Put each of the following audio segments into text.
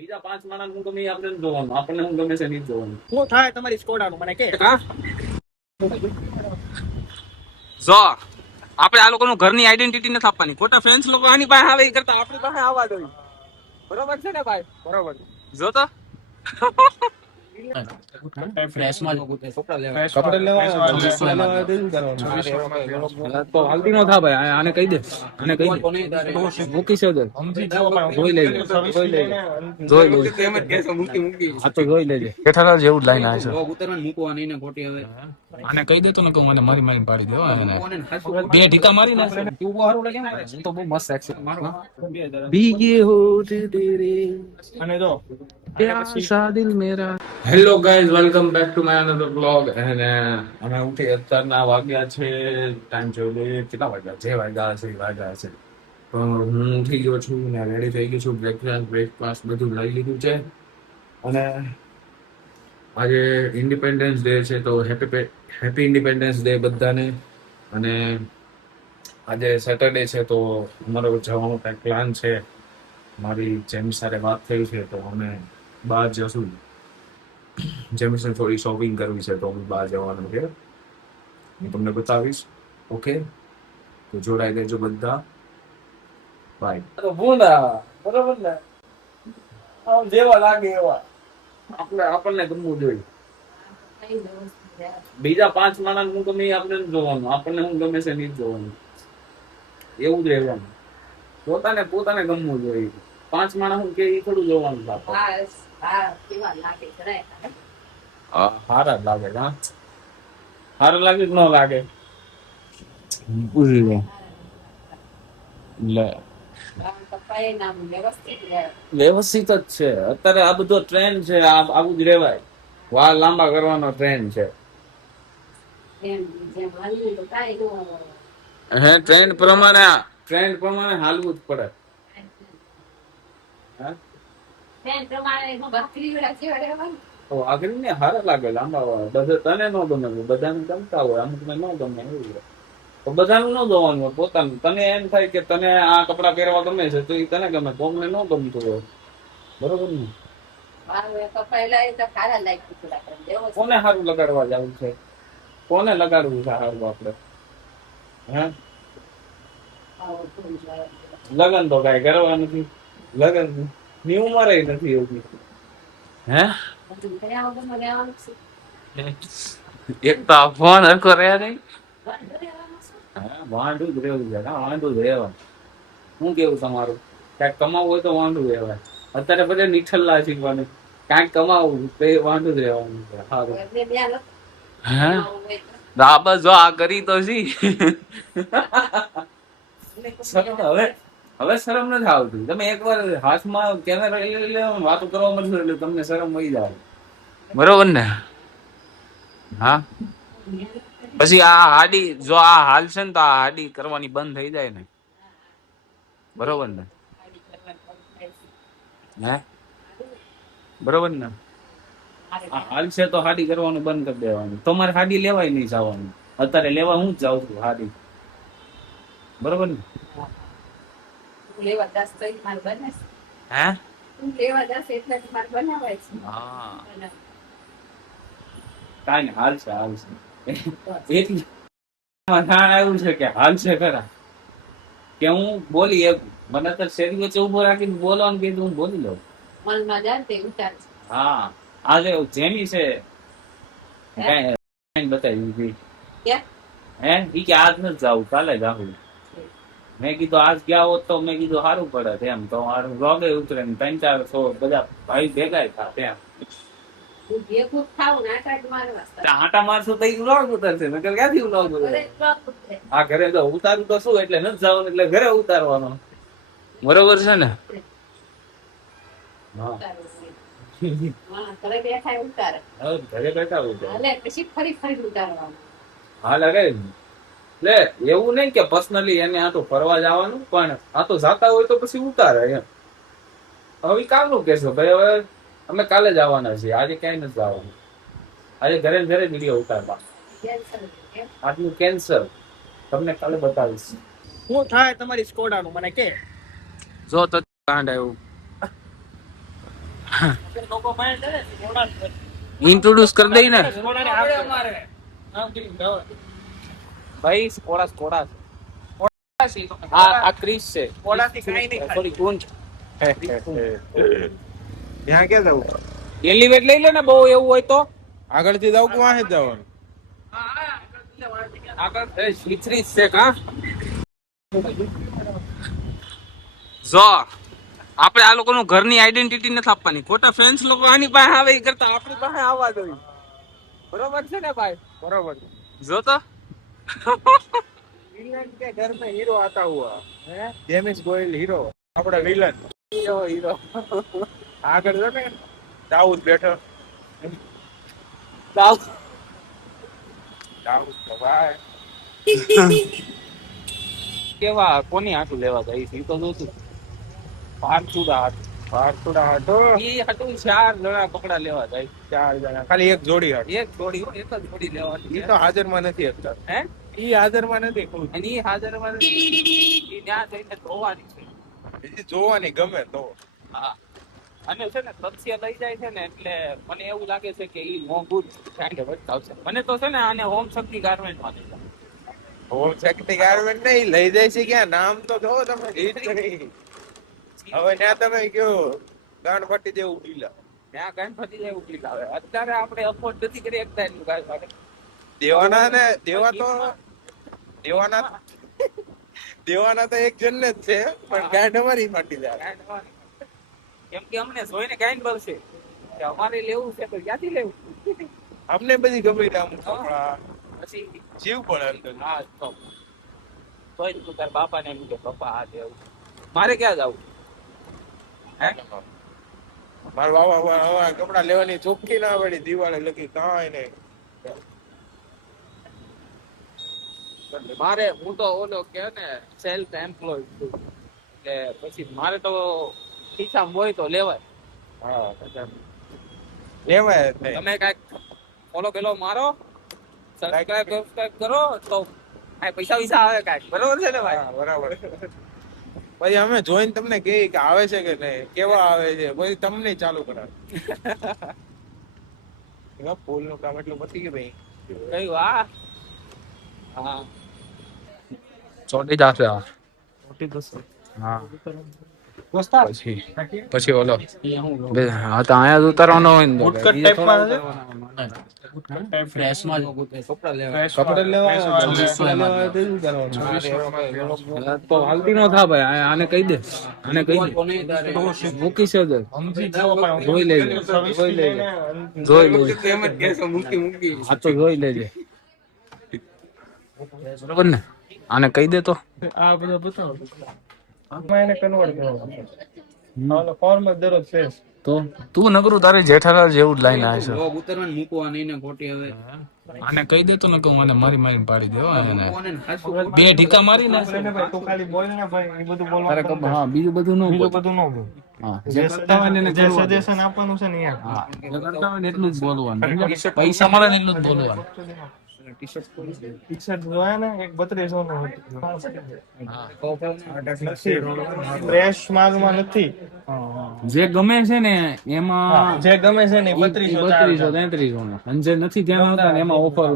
બીજા 5 માણસ હું ગમે આપણે જોવાનું, આપણને હું ગમે છે નહીં જોવાનું. શું થાય તમારી સ્કોડાનું મને કે જો આપણે આ લોકોનું ઘરની આઈડેન્ટિટી નથી આપવાની. ખોટા ફ્રેન્ડ્સ લોકો આની પાસે આવે એ કરતા આપણી પાસે આવવા દો. બરોબર છે ને ભાઈ? બરોબર. જો તો તો હાલતી નો થા ભાઈ. આને કહી દે, આને કહી દે મૂકી છે તો જોઈ લેજે, જોઈ લેજે. આ તો જોઈ લેજે. જેઠાલાલ જેવું જ લાઈન આવે છે. આને કહી દેતો ને કે મને મારી મારી પાડી દે. બે ઢીકા મારી ના તું બહુ સારું લાગે. હું તો બહુ મસ્ત એક્શન ભીગે હોઠ તેરે અને જો પ્યાસા દિલ મેરા. Hello guys, welcome back to my another blog. અને અમે ઉઠી અત્યારના વાગ્યા છે, ટાઈમ જોઈ લઈએ કેટલા વાગ્યા, જે વાગ્યા હશે એ વાગ્યા હશે. તો હું ઉઠી ગયો છું ને રેડી થઈ ગયો છું. બ્રેકફાસ્ટ બધું લઈ લીધું છે. અને આજે ઇન્ડિપેન્ડન્સ ડે છે, તો હેપી ઇન્ડિપેન્ડન્સ ડે બધાને. અને આજે સેટરડે છે, તો અમારો જવાનો કંઈક પ્લાન છે. મારી જેમી સાથે વાત થઈ છે, તો અમે બહાર જશું. જેમીસને થોડી શોપિંગ કરવી છે, તો અમે બહાર જવાનું છે. હું તમને બતાવીશ. ઓકે, તો જોડાઈ દેજો બધા. બાય. તો ભૂંડા બરોબર ને, આમ જેવા લાગે એવા આપણને ગમવું જોઈએ. બીજા 5 માણસ હું ગમે આપણે જોવાનું, આપણને હું ગમે છે નહીં જોવાનું. એવું જ રહેવાનું. પોતાને ગમવું જોઈએ. 5 માણસ હું કે એ થોડું જોવાનું. હારા લાગે. હા, હારા લાગે કે ન લાગે પૂછી લે. વ્યવસ્થિત જ છે અત્યારે. આ બધો ટ્રેન્ડ છે, આવું જ રેવાય. વાળ લાંબા કરવાનો ટ્રેન્ડ છે. હે, ટ્રેન્ડ પ્રમાણે હાલવું જ પડે. આગળ ને હારા લાગે લાંબા વાળ. બધા તને ન ગમે, બધાને ગમતા હોય, અમુક ને ન ગમે. એવું તો બધાનું ન જોવાનું હોય, પોતાનું. તને એમ થાય કે તને આ કપડા પહેરવા ગમે છે, તો એ તને ગમે, કોમને ન ગમતું હોય. બરોબર ને? કોને સારું લગાડવા જવું છે? કોને લગાડવું છે સારું આપડે? હે, લગન તો કઈ કરવા નથી. લગન ની ઉંમર નથી એવું. હે, એક તો ફોન હરખો રહ્યા નહીં. વાંઢું જ રહેવું છે. વાંઢું જ રહેવાનું. શું કેવું તમારું? ક્યાંક કમાવું હોય તો વાંઢું રહેવાય. અત્યારે બધા નિઠલ્લા શીખવાનું. ક્યાંક કમાવું તો એ વાંઢું જ રહેવાનું છે. સારું. હે, બસ જો આ કરી તો છી. હવે શરમ નથી આવતી. તમે એકવાર હાથમાં કેમેરા લઈ લે, વાતો કરવા મળશો એટલે તમને શરમ વહી જાય. બરોબર ને? હા, પછી આ હાડી જો આ હાલશે ને તો આ હાડી કરવાની બંધ થઈ જાય ને. બરોબર ને? હે, બરોબર ને? હાલશે તો હાડી કરવાનું બંધ કરી દેવાનું. તમારે હાડી લેવાય નહીં જવાનું. અત્યારે લેવા હું જ જાઉં છું હાડી. બરોબર ને? હે, હા, કાઈ ને હાલશે. એટલી આવ્યું છે કે હાલશે ખરા કે હું બોલી એક મને અત્યારે શેરી વચ્ચે ઉભો રાખીને બોલવાનું કીધું, હું બોલી લઉં. હા, આજે જેમી છે બતાવી. હે, ઈ કે આજ નથી જાવું, કાલે જાવું. મેં કીધું આજ ગયા હોત તો મેં કીધું સારું પડે એમ. તો મારું વ્લોગ ઉતરે ને 3-400 બધા ભાઈ ભેગા થાય. આટા મારશું તો વ્લોગ ઉતરશે. મેં ક્યાંથી વ્લોગ ઉતરે? આ ઘરે તો ઉતારું તો શું, એટલે નથી જવાનું, એટલે ઘરે ઉતારવાનો. બરોબર છે ને? ઘરે બેઠા ઉતાર. હા, લાગે લે. એવું નહીં કે પર્સનલી એને આ તો ફરવા જવાનું, પણ આ તો જાતા હોય તો પછી ઉતારે એમ. હવે કાલનું કેશો ભાઈ, હવે અમે કાલે જવાના છીએ, આજે ક્યાંય નથી જવાનું. આજે ઘરે વિડીયો ઉતારવા. આજનું કેન્સર. તમને કાલે બતાવીશ. શું થાય તમારી સ્કોડાનું મને કે જો તો કાંડ આવ્યું. લોકો પાસે છે ને સ્કોડા જ છે. ઇન્ટ્રોડ્યુસ કરી દઈ ને સ્કોડાને આપે અમારે. આમ કેમ કહેવાય? ભાઈ સ્કોડા સ્કોડા સ્કોડા છે. આ ક્રિસ છે સ્કોડાથી કાંઈ નહીં થાય. સોરી કોણ ત્યાં ક્યાં જવું? એલિવેટ લઈ લે ને બહુ એવું હોય તો આગળથી જવું કે વાંહે જ જવાનું? આગળ એ શ્રીશ્રી છે કા જો આપણે આ લોકોનું ઘરની આઈડેન્ટિટી નથી આપવાની ખોટા ફેન્સ લોકો આની પાસે આવે એ કરતા આપણી પાસે આવવા જોઈએ બરોબર છે ને ભાઈ બરોબર. જો તો विलन के घर में हीरो आता हुआ है जेम्स गोयल हीरो આપડા વિલન હીરો આગળ જો ને દાઉદ બેઠો દાઉદ તો ભાઈ કેવા કોની હાટું લેવા જાય છે ઈ તો જોતું પારચુડા હાટું પારસુડા હાટો ઈ હાટું 4 જણા કપડા લેવા જાય 4 જણા ખાલી એક જોડી હાટ એક જોડી હોય એક જ જોડી લેવાની ઈ તો હાજરમાં નથી અત્યારે હે ઈ હાજરમાં નથી ખુદ અને ઈ હાજરમાં ઈ ત્યાં જઈને ધોવાની છે બીજી જોવાની ગમે તો હા અને છે ને સત્ય લઈ જાય છે ને એટલે મને એવું લાગે છે કે ઈ મોંઘું કાંઈ વટકાવશે મને તો છે ને આને હોમ શક્તિ ગાર્મેન્ટ માં લઈ જાય હોમ સેક્રેટરી ગાર્મેન્ટ નહીં લઈ જાય છે ક્યાં નામ તો જો તમે રીત કરી હવે ત્યાં તમે કયો ગાંઠપટ્ટી જેવું ઢીલા ત્યાં ગણપતિ જેવું ફીલ આવે અત્યારે આપણે અફોર્ડ નથી કરી શકતા એટલું કાંઈ દેવાના ને દેવાના તો એક જણ જ છે પણ ગાંઠ અમારી ફાટી જાય કેમ કે અમને જોઈને ગાઈન બનશે કે અમારે લેવું છે તો ક્યાંથી લેવું અમને બધી ગમે છે અમુક કપડા પછી જીવ પડે અંદર હા તો તોય તું તાર બાપાને એમ કે પપ્પા આ દેવું મારે ક્યાં જવું હે મારા બાબા હવે કપડા લેવાની ચોખ્ખી ના પડી દિવાળી લગી કાંઈ નહીં મારે હું તો ઓલો કે ને સેલ્ફ એમ્પ્લોય છું એટલે પછી મારે તો ખિસ્સામાં હોય તો લેવાય હા લેવાય જ નહીં. તમે કાંઈક ફોલો પેલો મારો સબસ્ક્રાઇબ કરો તો કાંઈ પૈસા વિસા આવે કાંઈક બરોબર છે ને ભાઈ હા, બરાબર પછી અમે જોઈને તમને કહીએ કે આવે છે કે નહીં કેવા આવે છે પછી તમને ચાલુ કરાવે ફૂલ નું કામ એટલું પતી ગયું ભાઈ કયું હા ચોટી જશે હા પછી ઓલો હા તો અહીંયા જ ઉતારવાનો હોય ને તો હાલતી નો થા ભાઈ આને કહી દે મૂકી છે જોઈ લેજે હા તો જોઈ લેજે બરોબર ને આને કહી દે તો આ બધો બતાવો. આમાં એને કન્વર્ટ કરવાનું. હાલો ફોર્મ જ દરરોજ ફેસ. તો તું નકરું તારે જેઠાલાલ જેવું જ લાઈન આવે છે ઉતરવાનું મૂકવાની ને ખોટી હવે આને કહી દે તો ને કહું મને મારી મારીને પાડી દેવા એને બે ઢીકા મારી ને ભાઈ તું ખાલી બોલ ને ભાઈ એ બધું તારે બોલવાનું. હા બીજું બધું ન બીજું બધું ન બોલ. હા જે કરતા હોય ને એને જે કરવા દે. સજેશન આપવાનું છે ને યાર. હા જે કરતા હોય ને એટલું જ બોલવાનું પૈસા મળે ને એટલું જ બોલવાનું ટી-શર્ટ જોયા ને એક 3200 નું હતું. હા ફ્રેશ માલમાં નથી. જે ગમે છે ને એમાં જે ગમે છે ને 3200 3200 નો અને જે નથી ધ્યાન આવતા ને એમાં ઓફર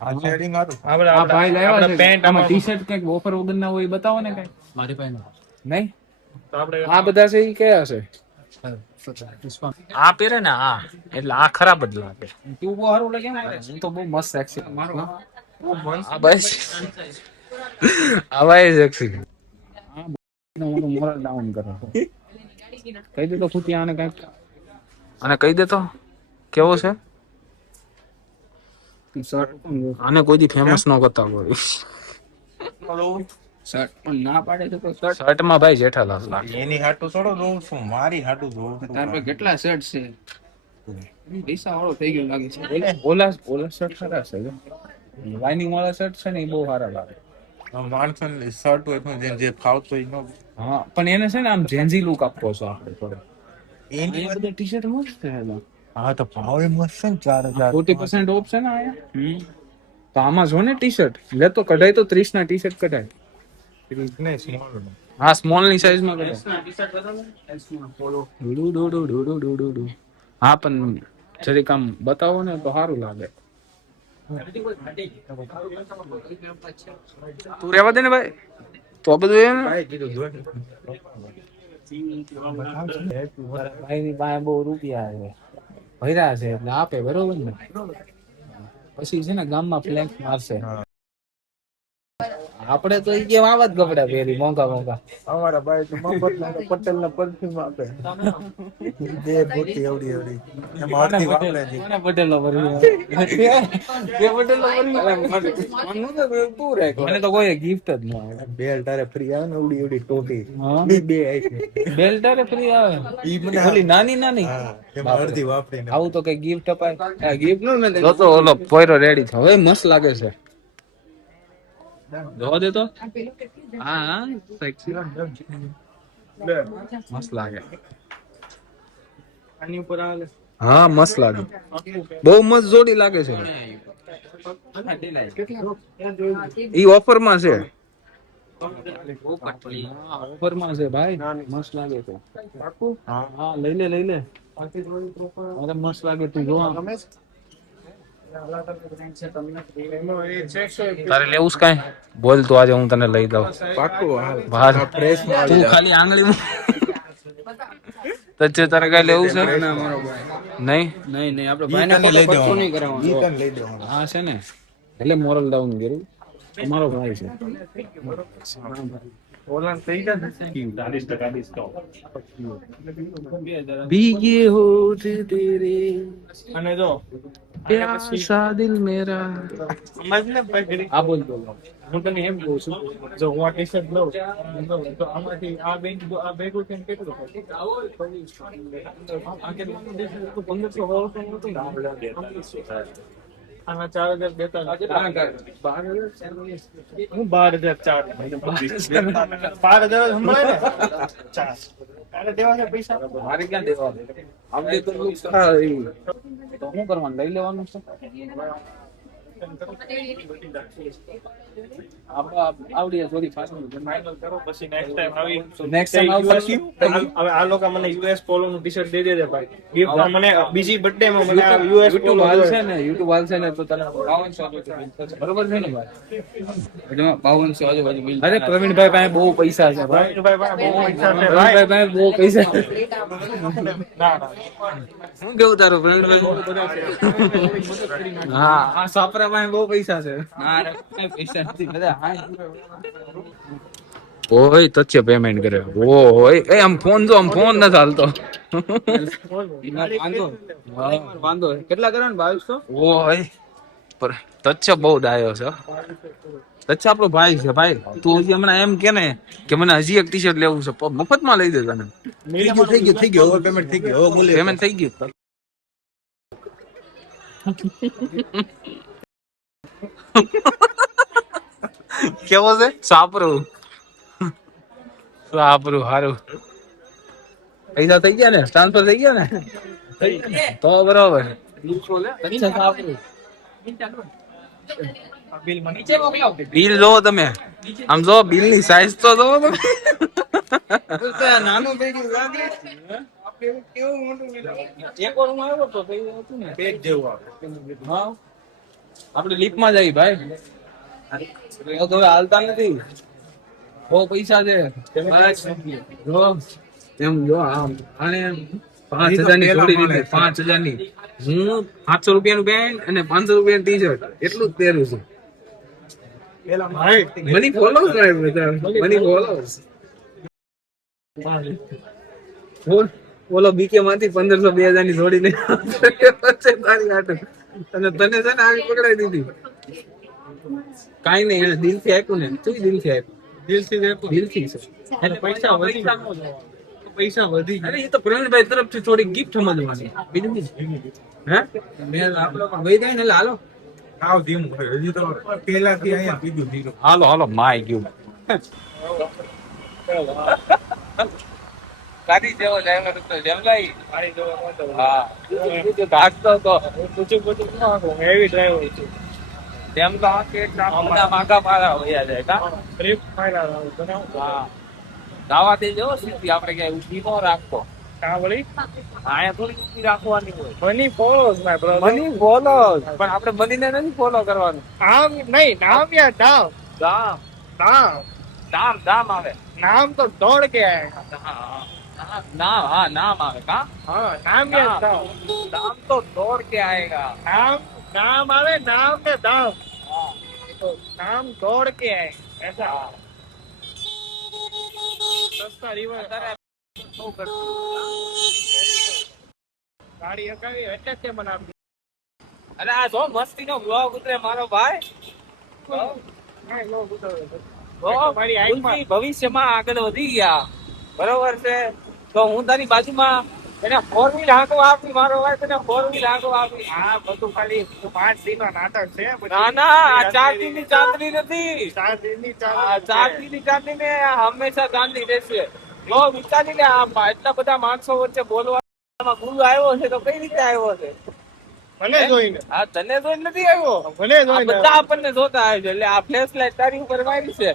આ શેડિંગ હારું આ ભાઈ લાવ્યા છે પેન્ટ આમાં ટી-શર્ટ કઈક ઓફર વગર ના હોય એ બતાવો ને કઈ મારી પાસે નહીં તો આપણે આ બધા છે ઈ કયા છે આ પહેરે ને આ એટલે આ ખરાબ જ લાગે તું બહુ સારું લાગે હું તો બહુ મસ્ત સેક્સી આ બસ આ ભાઈ સેક્સી મોરલ ડાઉન કરો કહી દે તો ખુદ આને કઈક આને કહી દે તો કેવો છે આને કોઈ દી ફેમસ ન કરતા હોય શર્ટ પણ ના પાડે છે તો શર્ટ શર્ટ માં ભાઈ જેઠાલાલ લાગે એની હાટું થોડો જોઉં છું મારી હાટું જોઉં છું તાર પાસે કેટલા શર્ટ છે પૈસા વાળો થઈ ગયો લાગે છે ઓલા શર્ટ સારા છે લાઇનિંગ વાળા શર્ટ છે ને એ બહુ સારા લાગે માણસો શર્ટ હોય પણ જે ફાવતો હોય નો હા પણ એને છે ને આમ જેન્ઝી લુક આપવો છો આપણે થોડો એની બધા ટી-શર્ટ મસ્ત છે હા તો ભાવ એ મસ્ત છે ને 4000 40% ઓફ છે ને આયા તો આમાં જો ને ટી-શર્ટ લે તો કઢાઈ તો 30 ના ટી-શર્ટ કઢાય ને સ્મોલ હા સ્મોલ ની સાઈઝ માં કરો. હા પણ જરીક આમ બતાવો ને તો સારું લાગે. તું રેવા દે ને ભાઈ તો બધું ભાઈ ની પાસે બહુ રૂપિયા છે ભર્યા છે એટલે આપે બરોબર ને પછી છે ને ગામમાં ફ્લેક્સ મારશે. આપડે તો ઈ કેમ આવા જ કપડા પહેરી મોંઘા મોંઘા. અમારા ભાઈ તો મફતના પટેલ ના પરફ્યુમ આપે બે બોટી એવડી એવડી એમાં અડધી વાપરે છે. કોને પટેલ નો પરફ્યુમ? બે પટેલ નો પરફ્યુમ મને તો કોઈ ગિફ્ટ જ ન આવે. બેલ તારે ફ્રી આવે ને એવડી એવડી ટોપી હા બે આવી બેલ્ટર ફ્રી આવે ઈ મને ઓલી નાની નાની. હા એમાં અડધી વાપરીને આવું તો કઈ ગિફ્ટ અપાય ગિફ્ટ નો ને તો ઓલો પોયરો રેડી છે હવે મસ્ત લાગે છે. જોવા દે તો હા હા સેક્સી મસ્ત લાગે. આની ઉપર આવે હા મસ્ત લાગે બહુ મસ્ત જોડી લાગે છે. ઈ ઓફર માં છે. ઓફર માં છે ભાઈ મસ્ત લાગે છે. હા લઈ લે લઈ લે અરે મસ્ત લાગે તું જો. તારે લેવું છે કઈ બોલ તું આજે હું તને લઈ દઉં. પાકું બહાર પ્રેસ માં તું ખાલી આંગળી તચ્ચે તારે કઈ લેવું છે નહીં નહીં આપણે ભાઈને લઈ ખોટો ખર્ચો દેવાનું નહીં કરાવવાનો. ઈ તને લઈ દેવાનું હા છે ને એટલે મોરલ ડાઉન કર્યું તમારો ભાઈ છે. ઓલાન થઈ ગયા ભીગે હોઠ તેરે અને જો પ્યાસા દિલ મેરા. સમજ ને પકડી આ બોલ બોલ હું તને એમ કહું છું જો હું આ ટી-શર્ટ લઉં તો આમાંથી આ બેંક આ ભેગું થઈને કેટલું થશે? આ કેટલું 1500 આના 4042 હું 12004 12000 સંભળાય ને 4 તારે દેવા છે પૈસા મારે ક્યાં દેવા આવડી તો લુક સારા એવું તો શું કરવાનું લઈ લેવાનું છે. આવડી થોડી ફાસ્ટ ફાઇનલ કરો પછી નેક્સ્ટ ટાઈમ આવી નેક્સ્ટ ટાઈમ આવશે હવે આ લોકો મને યુએસ પોલો નું ટી-શર્ટ દઈ દેજે ભાઈ ગિફ્ટ મને બીજી બર્થડે માં મને આ યુએસ યુટ્યુબ પોલો હાલશે ને યુટ્યુબ હાલશે ને તો તને 5200 બરોબર છે ને ભાઈ. એમાં 5200 આજુબાજુ મિલ અરે પ્રવીણભાઈ પાસે બહુ પૈસા છે ભાઈ. ભાઈ બહુ પૈસા છે પ્રવીણભાઈ પાસે બહુ પૈસા છે. ના ના શું કેવું તારું પ્રવીણભાઈ? હા આ સાપરા પાસે બહુ પૈસા છે. ના રે કઈ પૈસા નથી બધા હા ઓય તચ્ચે પેમેન્ટ કરે ઓય એ આમ ફોન જો આમ ફોન ન ચાલતો. વાંધો કેટલા કરવાનું 2200 ઓય પર તચ્ચે બહુ ડાયો છે. તચ્ચે આપણો ભાઈ છે ભાઈ. તું હજી હમણાં એમ કે ને કે મને હજી એક ટી-શર્ટ લેવું છે મફતમાં લઈ દે તને. થઈ ગયું ઓવર પેમેન્ટ થઈ ગયું હવે બોલે પેમેન્ટ થઈ ગયું. કેવો છે સાપરું સાપરું હારું પૈસા થઈ ગયા ને ટ્રાન્સફર થઈ ગયા ને તો બરોબર. બિલ જોવો તમે આમ જો બિલ ની સાઈઝ તો જોવો તમે. નાનું થઈ ગયું લાગે કેવું મોટું એક વાર હું આવ્યો તો હતું ને પેજ જેવું આવે હા આપણે લીપ માં જઈએ ભાઈ. તો હવે હાલતા નથી બહુ પૈસા છે જો એમ જો આમ આને 5000 ની જોડી દીધી 5000 ની હું 700 રૂપિયાનું પેન્ટ અને 500 રૂપિયાનું ટી-શર્ટ એટલું જ પહેરું છું. પેલા ભાઈ મની ફોલો કરે બધા મની ફોલો બોલો બીકે માંથી 1500 2000 ની જોડીને તારી આટું અને તને છે ને આવી પકડાઈ દીધી. કાઈ નહીં એને દિલથી આપ્યું ને તું દિલથી આપ્યું દિલથી છે એટલે પૈસા વધી અરે એ તો પ્રવીણભાઈ તરફથી થોડી ગિફ્ટ સમજવાની બીજું હે મેં આપણો પણ વહી જાય ને એટલે હાલો આવ ધીમું હજી તો પેલાથી અહીંયા પીધું ધીરું હાલો હાલો માય ગયું કાઢી જેવો જાય તો જમલાઈ હા કાઢતો તો હેવી ડ્રાઈવર છે તેમ તો આ કે બધા માગા મારા હોયા જાય કા ટ્રીપ ફાઈનલ આવે તને હા દાવા દેજો સીધી, આપણે ક્યાંય ઊભી ન રાખતો. કા વળી અહીંયા થોડી ઊભી રાખવાની હોય. Money follows my brother. Money follow, પણ આપણે મનીને નથી ફોલો કરવાનું. આમ નહીં, નામ યા દામ. દામ દામ દામ દામ આવે. નામ તો દોડ કે આયેગા. નામ, હા નામ આવે કા. हाँ नाम યા દામ. दाम तो दौड़ के आएगा. नाम नाम આવે, નામ ને દામ. तो नाम दौड़ के आएगा ऐसा. સસ્તા રિવર શું કરશું? ગાડી હકાવી એટલે જ તે મને આપી. અરે આ જો મસ્તીનો બ્લોગ ઉતરે મારો ભાઈ. કાંઈ નો ગુતવ્યો. તો મારી આંખમાં ભૂલથી ભવિષ્યમાં આગળ વધી ગયા, બરોબર છે. તો હું તારી બાજુમાં એને 4 વ્હીલ હાંકવા આપી, મારો ભાઈ તને 4 વ્હીલ હાંકવા આપી. આ બધું ખાલી 5 દિનનો નાટક છે. પછી ના ના, આ 4 દિનની ચાંદની નથી. 4 દિનની આ 4 દિનની ચાંદની ને હંમેશા ચાંદની રહેશે. જો વિચારી લે, આ એટલા બધા માણસો વચ્ચે બોલવામાં ગુરુ આવ્યો છે તો કઈ રીતે આવ્યો છે? મને જોઈને આ તને જોઈને નથી આવ્યો. મને આ જોઈને બધા આપણને જોતા આવે છે. એટલે આ ફ્લેશ લાઈટ તારી ઉપર મારી છે.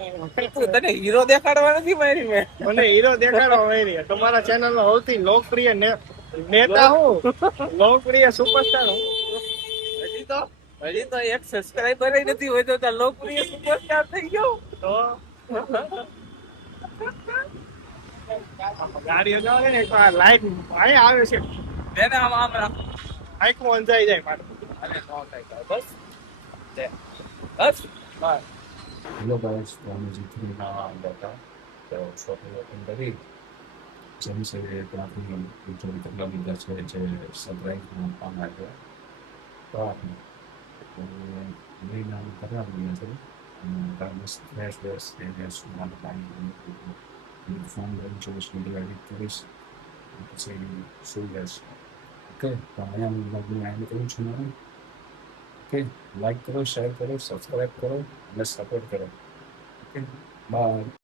તને હીરો દેખાડવા નથી મારી મેં. મને હીરો દેખાડવા મળી. તમારા ચેનલ નો સૌથી લોકપ્રિય નેતા હું, લોકપ્રિય સુપરસ્ટાર હું. હજી તો એક સબસ્ક્રાઇબર નથી હોય તો તાર લોકપ્રિય સુપરસ્ટાર થઈ ગયો. તો ગાડી હગાવે ને તો આ લાઈટ અહીંયા આવે છે. તેને આમ આમ રાખ. આંખમાં અંજાઈ જાય મારે. અરે નો થાય કાંઈ. બસ લે. બસ બસ. હેલો ગાઈસ, તો અમે જીતરીના આવ્યા હતા તો શોપિંગ વોપિંગ કરી જેમ છે ત્યાંથી થોડી તકલા લીધા છે જે સરપ્રાઈઝમાં આપવામાં આવ્યો તો આપણે લઈને અમે કરાવી ગયા છે અને કારણે ફ્રેશ વેશ એને સુવાનું પાણી ફોન લઈને 24 વિડીયો એડિટ કરીશ પછી શું લેશે. ઓકે, તો અહીંયા હું બ્લોગનું એન્ડ કરું છું મારું. ઓકે, લાઈક કરો, શેર કરો, સબસ્ક્રાઈબ કરો અને સપોર્ટ કરો. Okay, by.